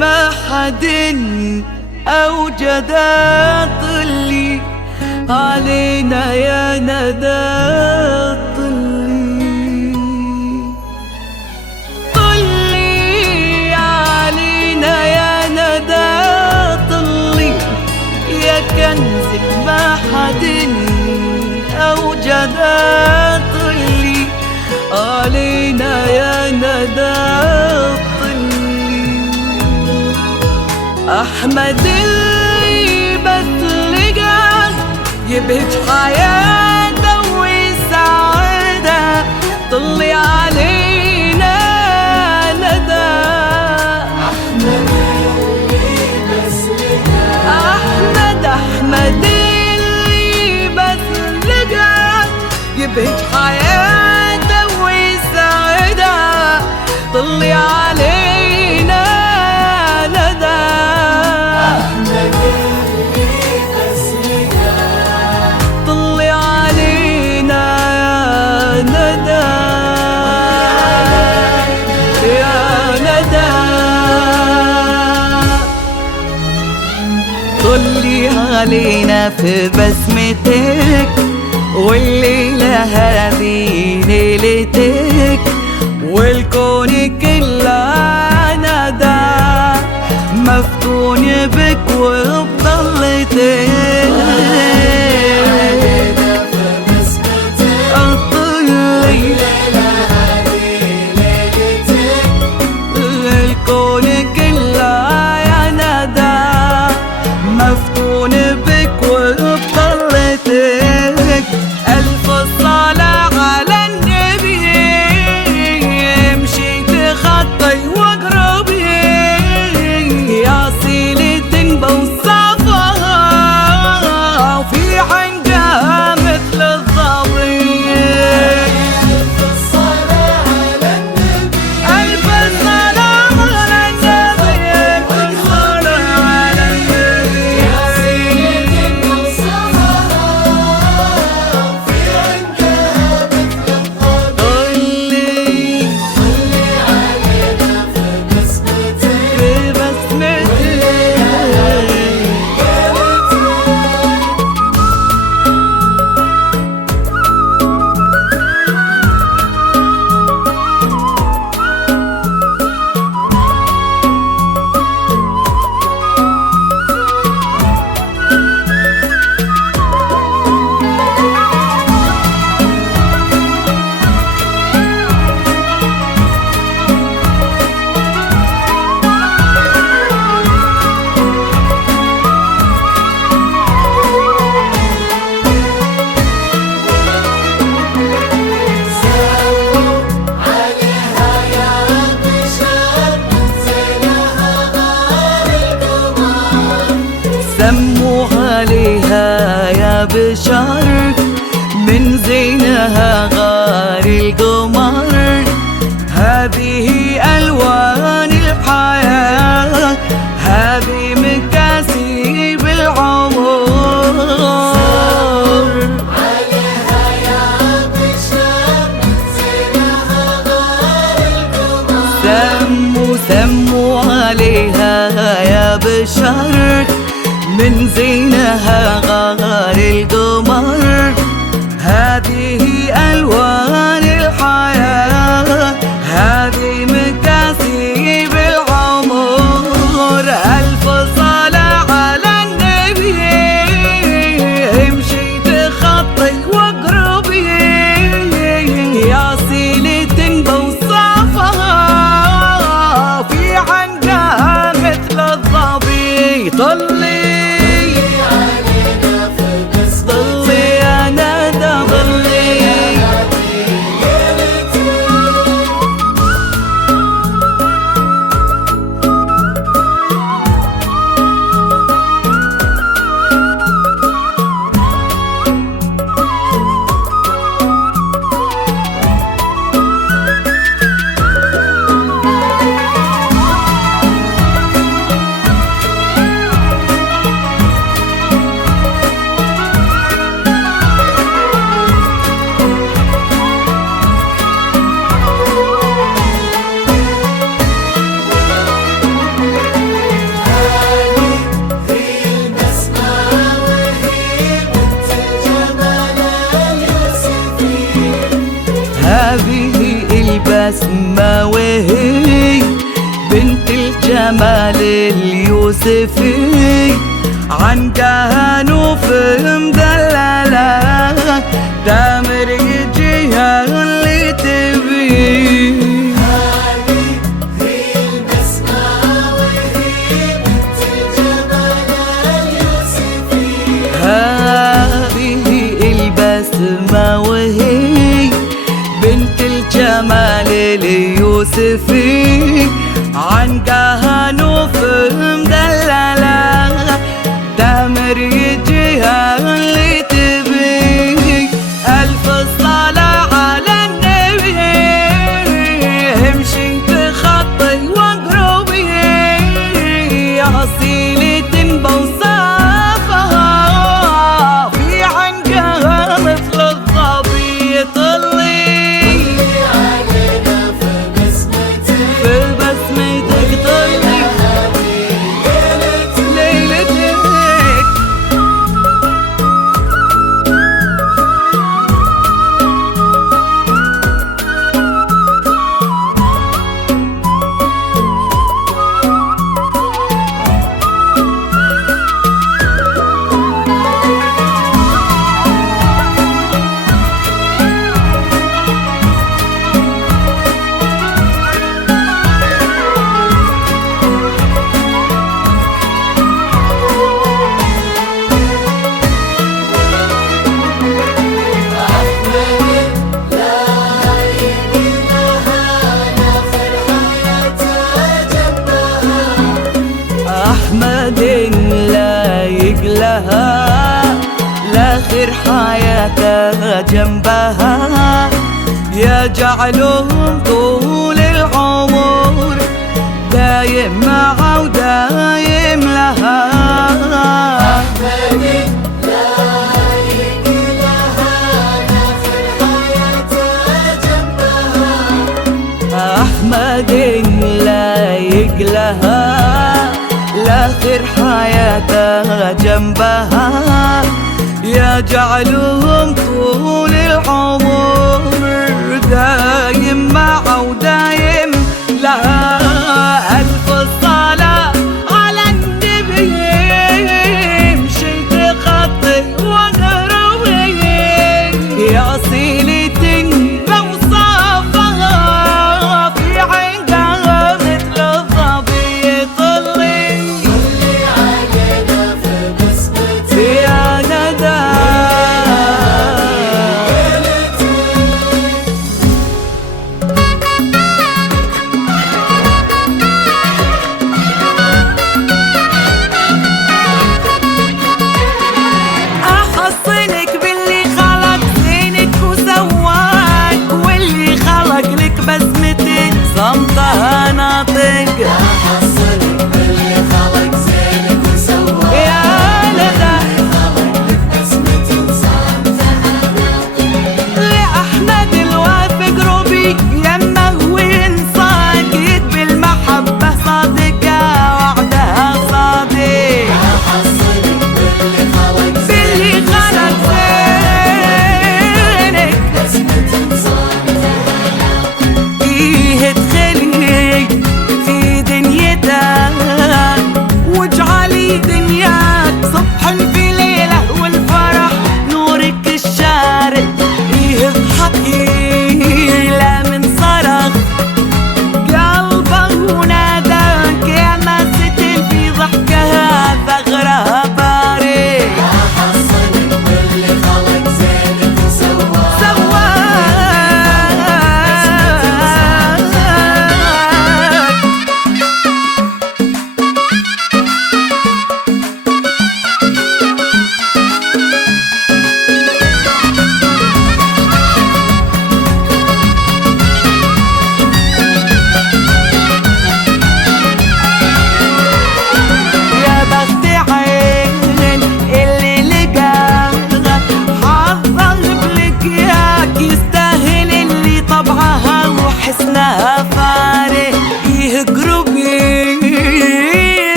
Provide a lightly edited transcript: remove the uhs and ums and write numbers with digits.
ما حد أوجد طلي علينا يا ندى طلي، طلي علينا يا ندى طلي، يا كنز ما حد أوجد طلي علينا يا ندى طلي. أحمد اللي بتلقاه يبهج حياته ويسعدها، طلي علينا ندى. أحمد اللي بتلقاه يبهج حياته ويسعدها، طلي علينا ندى. طلي علينا يا ندى، يا ندى. طلي علينا في بسمتك، والليلة هذه ليلتك، والكون كله ندى مفتون بك وبضلتك. الكون كله يا ندى مفتون بك وبضلتك. ألف الصلاة على النبي، مشيت خطي واقربي، يا صلة بوصفها وفي عنقها مثل الظبي. ألف الصلاة على النبي، ألف الصلاة على النبي، ألف الصلاة على النبي، يا صلة بوصفها وفي عنقها مثل الظبي. طلي علينا في بسمتك، في بسمتك. سموا عليها يا بشر من زينها غار القمر، هذه ألوان الحياة، هذه مكاسب العمر. عليها يا بشر من زينها غار القمر، سموا عليها يا بشر من زينها غار القمر، هذه ألوان الحياة، هذه مكاسب العمر. ألف صلاة على النبي، مشيت خطي واقربي، يا صلة بوصفها في عنقها مثل الظبي. طلي علينا اليوسفي عن كهنوف مدللة تامر يجيها اللي تبي. هذه هي البسمة وهي بنت الجمال اليوسفي. هذه البسمة وهي بنت الجمال اليوسفي عن كهنوف مدللة تامر يجيها اللي تبي. ألف صلاة على النبي امشي تخطي واقربي أصيلة بوصافها في عنقها مثل الظبي طلي علينا في بسمتك طلي ليلتك. أحمد لايق لها لاخر حياته جنبها يجعلهم طول العمر دايم معه ودايم لها. أحمد لايق لها آخر حياته جنبها. أحمد لايق لها لاخر حياته جنبها يجعلهم طول العمر دايم معه